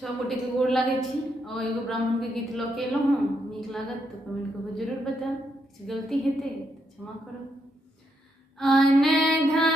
सब गोटे के गोड़ लगे और एगो ब्राह्मण के गीत लकेल हूँ नीक लागत तो कमेंट करके जरूर बताओ, गलती हेतै तो क्षमा करो। अनधा